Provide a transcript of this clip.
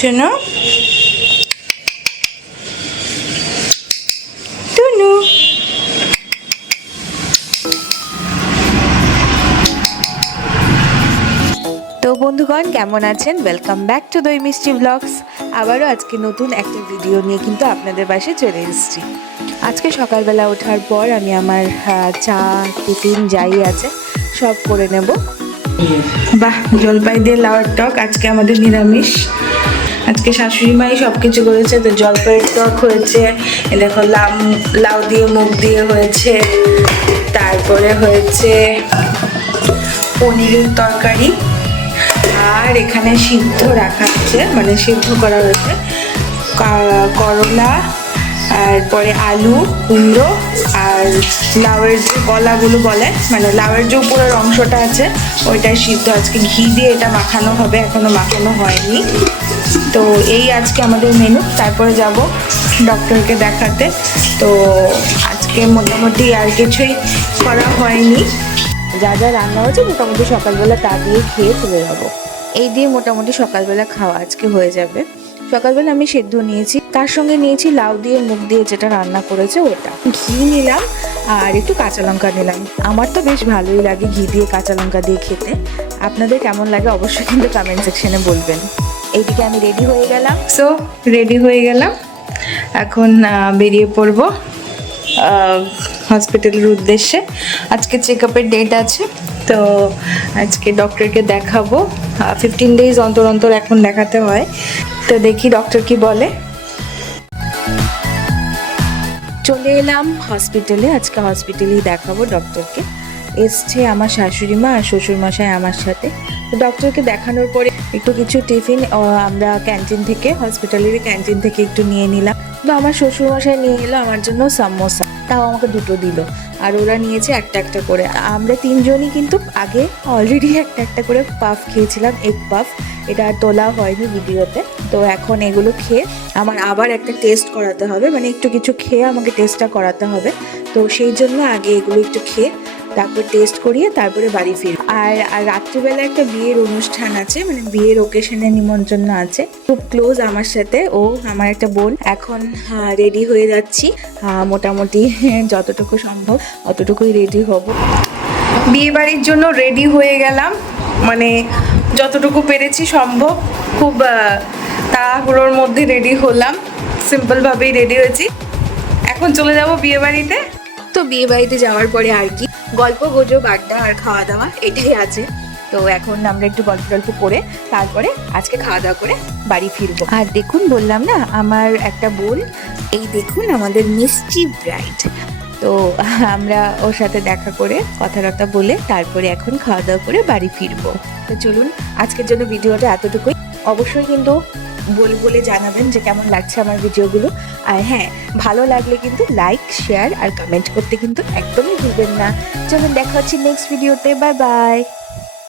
টুনু টুনু তো বন্ধুগণ কেমন আছেন? ওয়েলকাম ব্যাক টু দই মিষ্টি ব্লগস। আবারও আজকে নতুন একটা ভিডিও নিয়ে কিন্তু আপনাদের পাশে চলে এসেছি। আজকে সকালবেলা ওঠার পর আমি আমার চা টিফিন যাই আছে সব করে নেব। বাহ, জলপাই দিয়ে লাউয়ের টক আজকে আমাদের নিরামিষ। আজকে শাশুড়ি মাই সব কিছু করেছে, তো জলপাইয়ের টক হয়েছে, দেখো লাউ দিয়ে মুগ দিয়ে হয়েছে, তারপরে হয়েছে পনিরের তরকারি, আর এখানে সিদ্ধ রাখা আছে, মানে সিদ্ধ করা হয়েছে করলা, তারপরে আলু, কুমড়ো আর লাউয়ের যে গলাগুলো বলে, মানে লাউয়ের যে উপরের অংশটা আছে ওইটাই সিদ্ধ। আজকে ঘি দিয়ে এটা মাখানো হবে, এখনো মাখানো হয়নি। তো এই আজকে আমাদের মেনু। তারপরে যাব ডক্টরকে দেখাতে। তো আজকে মোটামুটি আর কিছুই করা হয়নি, যা যা রান্না হয়েছে মোটামুটি সকালবেলা তা দিয়ে খেয়ে চলে যাবো। এই দিয়ে মোটামুটি সকালবেলা খাওয়া আজকে হয়ে যাবে। সকালবেলা আমি সেদ্ধ নিয়েছি, তার সঙ্গে নিয়েছি লাউ দিয়ে মুগ দিয়ে যেটা রান্না করেছে ওটা, ঘি নিলাম আর একটু কাঁচা লঙ্কা নিলাম। আমার তো বেশ ভালোই লাগে ঘি দিয়ে কাঁচা লঙ্কা দিয়ে খেতে। আপনাদের কেমন লাগে অবশ্যই কিন্তু কমেন্ট সেকশনে বলবেন। এইদিকে আমি রেডি হয়ে গেলাম। সো রেডি হয়ে গেলাম, এখন বেরিয়ে পড়বো হসপিটালের উদ্দেশ্যে। আজকে চেক আপের ডেট আছে, তো আজকে ডক্টরকে দেখাবো। 15 ডেজ অন্তর অন্তর এখন দেখাতে হয়, তো দেখি ডক্টর কি বলে। চলে এলাম হসপিটালে, আজকে হসপিটালেই দেখাবো ডক্টরকে। এসছে আমার শাশুড়ি মা আর শ্বশুরমশাই আমার সাথে। তো ডক্টরকে দেখানোর পরে একটু কিছু টিফিন আমরা ক্যান্টিন থেকে, হসপিটালের ক্যান্টিন থেকে একটু নিয়ে নিলাম। তো আমার শ্বশুরমশাই নিয়ে এলো আমার জন্য সামোসা, তাও আমাকে দুটো দিল, আর ওরা নিয়েছে একটা একটা করে। আমরা তিনজনই কিন্তু আগে অলরেডি একটা একটা করে পাফ খেয়েছিলাম, এগ পাফ। এটা আর তোলা হয়নি ভিডিওতে। তো এখন এগুলো খেয়ে আমার আবার একটা টেস্ট করাতে হবে, মানে একটু কিছু খেয়ে আমাকে টেস্টটা করাতে হবে। তো সেই জন্য আগে এগুলো একটু খেয়ে তারপর টেস্ট করিয়ে তারপরে বাড়ি ফির। আর রাত্রিবেলা একটা বিয়ের অনুষ্ঠান আছে, মানে বিয়ের ওকেশনে নিমন্ত্রণ আছে, খুব ক্লোজ আমার সাথে। ও আমার একটা বোন। এখন রেডি হয়ে যাচ্ছি, মোটামুটি যতটুকু সম্ভব অতটুকুই রেডি হব। বিয়ে বাড়ির জন্য রেডি হয়ে গেলাম, মানে যতটুকু পেরেছি সম্ভব। খুব তাড়াহুড়োর মধ্যে রেডি হলাম, সিম্পলভাবেই রেডি হয়েছি। এখন চলে যাব বিয়ে বাড়িতে। তো বিয়ে বাড়িতে যাওয়ার পরে আর কি গল্প গুজব, আড্ডা আর খাওয়া দাওয়া এটাই আছে। তো এখন আমরা একটু গল্প টল্প করে তারপরে আজকে খাওয়া দাওয়া করে বাড়ি ফিরবো। আর দেখুন, বললাম না আমার একটা বোন, এই দেখুন আমাদের মিষ্টি ব্রাইড। তো আমরা ওর সাথে দেখা করে কথাবার্তা বলে তারপরে এখন খাওয়া দাওয়া করে বাড়ি ফিরবো। তো চলুন, আজকের জন্য ভিডিওটা এতটুকুই। অবশ্যই কিন্তু বলে জানাবেন যে কেমন লাগছে আমার ভিডিওগুলো। আর হ্যাঁ, ভালো লাগলে কিন্তু লাইক, শেয়ার আর কমেন্ট করতে কিন্তু একদমই ভুলবেন না। চলুন, দেখা হচ্ছে নেক্সট ভিডিওতে। Bye bye.